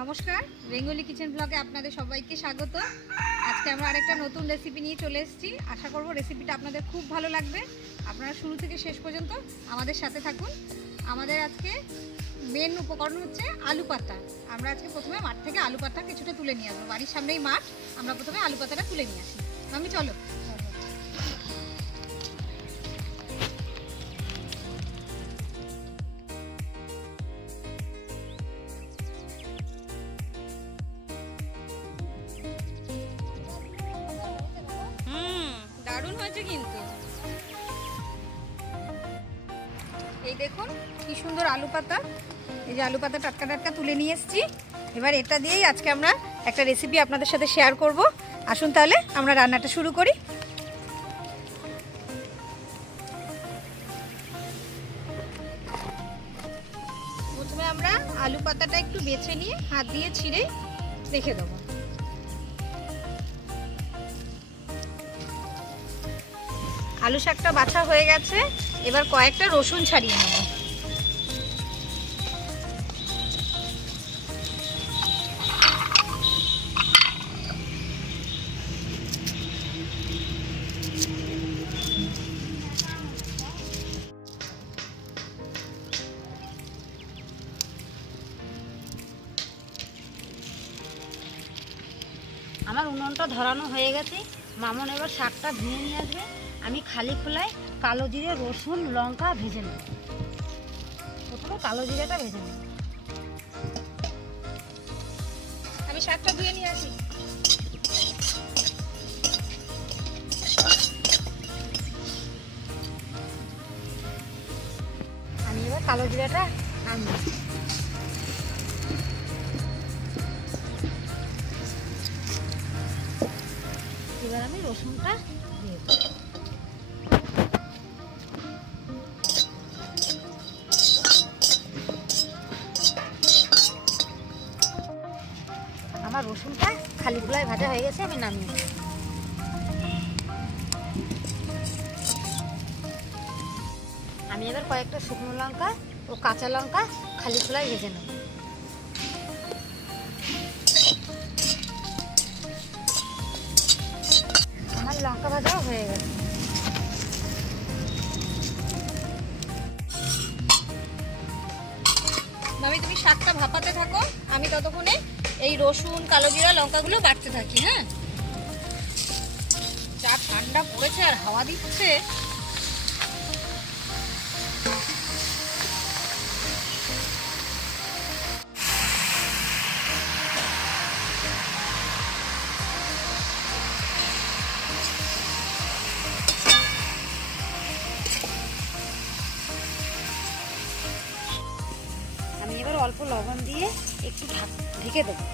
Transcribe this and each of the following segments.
নমস্কার Bengali kitchen ব্লগে আপনাদের সবাইকে স্বাগত। আজকে আমরা আরেকটা নতুন রেসিপি নিয়ে চলে এসেছি। আশা করব রেসিপিটা আপনাদের খুব ভালো লাগবে। আপনারা শুরু থেকে শেষ পর্যন্ত আমাদের সাথে থাকুন। আমাদের আজকে মেন উপকরণ হচ্ছে আলু পাতা। আমরা আজকে প্রথমে মাঠ থেকে আলু পাতা কিছুটা তুলে নিয়ে আসব। বাড়ির সামনেই মাঠ। আমরা প্রথমে আলু পাতাটা তুলে নিয়ে আসি। আমি চলো। হয়েছে কিন্তু। এই দেখুন, কি সুন্দর আলু পাতা। এই যে আলু পাতা টাটকা টাটকা তুলে নিয়ে এসেছি। এবার এটা দিয়েই আজকে আমরা একটা রেসিপি আপনাদের সাথে শেয়ার করব। আসুন তাহলে, আমরা রান্নাটা শুরু করি। প্রথমে আমরা আলু পাতাটা একটু বেছে নিয়ে, হাত দিয়ে ছিঁড়ে রেখে দেবো। আলু শাকটা বাছা হয়ে গেছে, এবার কয়েকটা রসুন ছাড়িয়ে নেব। আমার উনুনটা ধরানো হয়ে গেছে। মামন এবার শাকটা ধুয়ে নিয়ে আসবে। আমি খালি খোলায় কালো জিরে, রসুন, লঙ্কা ভেজে নেব। প্রথমে কালো জিরেটা ভেজে নেব। আমি শাকটা ধুয়ে নিয়ে আসি। আমি এবার কালো জিরাটা আনব। এবার আমি রসুনটা দিয়ে দেবো। আমার রসুনটা খালি গুলায় ভাজা হয়ে গেছে, আমি নামিয়ে আমি এবার কয়েকটা শুকনো লঙ্কা ও কাঁচা লঙ্কা খালি খোলায় ভেজে নেব। আমার লঙ্কা ভাজাও হয়ে গেছে। মামি, তুমি ভাপাতে থাকো, আমি ততক্ষণে এই রসুন কালো জিরা লঙ্কাগুলো বাটতে থাকি হ্যাঁ? যা ঠান্ডা পড়েছে আর হাওয়া দিচ্ছে অল্প লবণ দিয়ে একটু ঢাক- ঢেকে দেবো।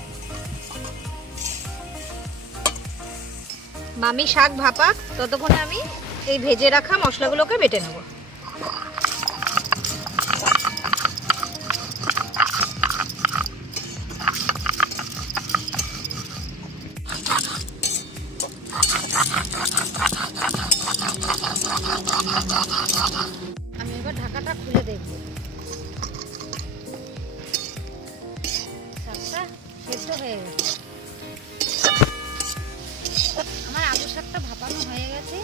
মামি শাক ভাপাক ততক্ষণে আমি এই ভেজে রাখা মশলাগুলোকে বেটে নেব। আমি এবার ঢাকাটা খুলে দেখব। হয়ে গেছে আমার আলু শাকটা ভাপানো হয়ে গেছে।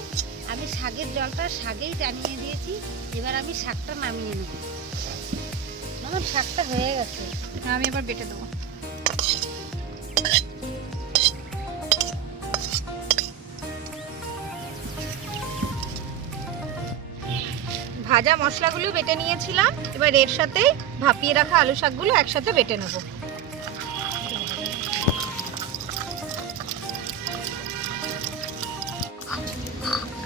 আমি শাকের জলটা শাকেই টানিয়ে দিয়েছি। এবার আমি শাকটা নামিয়ে নেব। আমার শাকটা হয়ে গেছে। আমি এবার বেটে দেবো। ভাজা মশলাগুলো বেটে নিয়েছিলাম। এবার এর সাথে ভাপিয়ে রাখা আলু শাকগুলো একসাথে বেটে নেব।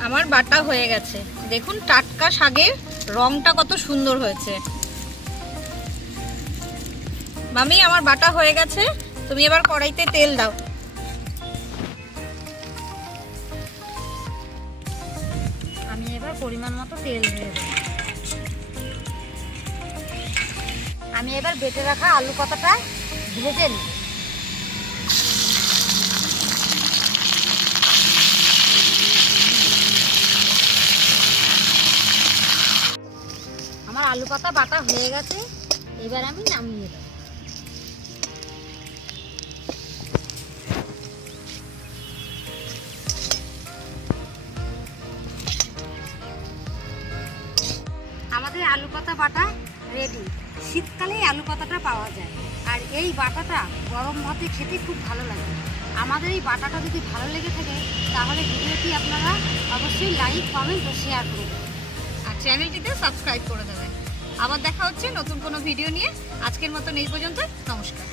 আমার বাটা হয়ে গেছে। দেখুন, টাটকা শাকের রংটা কত সুন্দর হয়েছে। মামি, আমার বাটা হয়ে গেছে। তুমি এবার কড়াইতে তেল দাও। আমি এবার পরিমাণ মতো তেল দিয়ে আমি এবার বেটে রাখা আলু পাতাটা ভেজে নিই আলু পাতা বাটা হয়ে গেছে, এবার আমি নামিয়ে দেব আমাদের আলু পাতা বাটা রেডি শীতকালে আলু পাতাটা পাওয়া যায়, আর এই বাটাটা গরম ভাতে খেতে খুব ভালো লাগে। আমাদের এই বাটাটা যদি ভালো লেগে থাকে, তাহলে ভিডিওটি আপনারা অবশ্যই লাইক কমেন্ট ও শেয়ার করবেন আর চ্যানেলটিতে সাবস্ক্রাইব করে দেবেন। আবার দেখা হচ্ছে নতুন কোনো ভিডিও নিয়ে। আজকের মতন এই পর্যন্ত নমস্কার।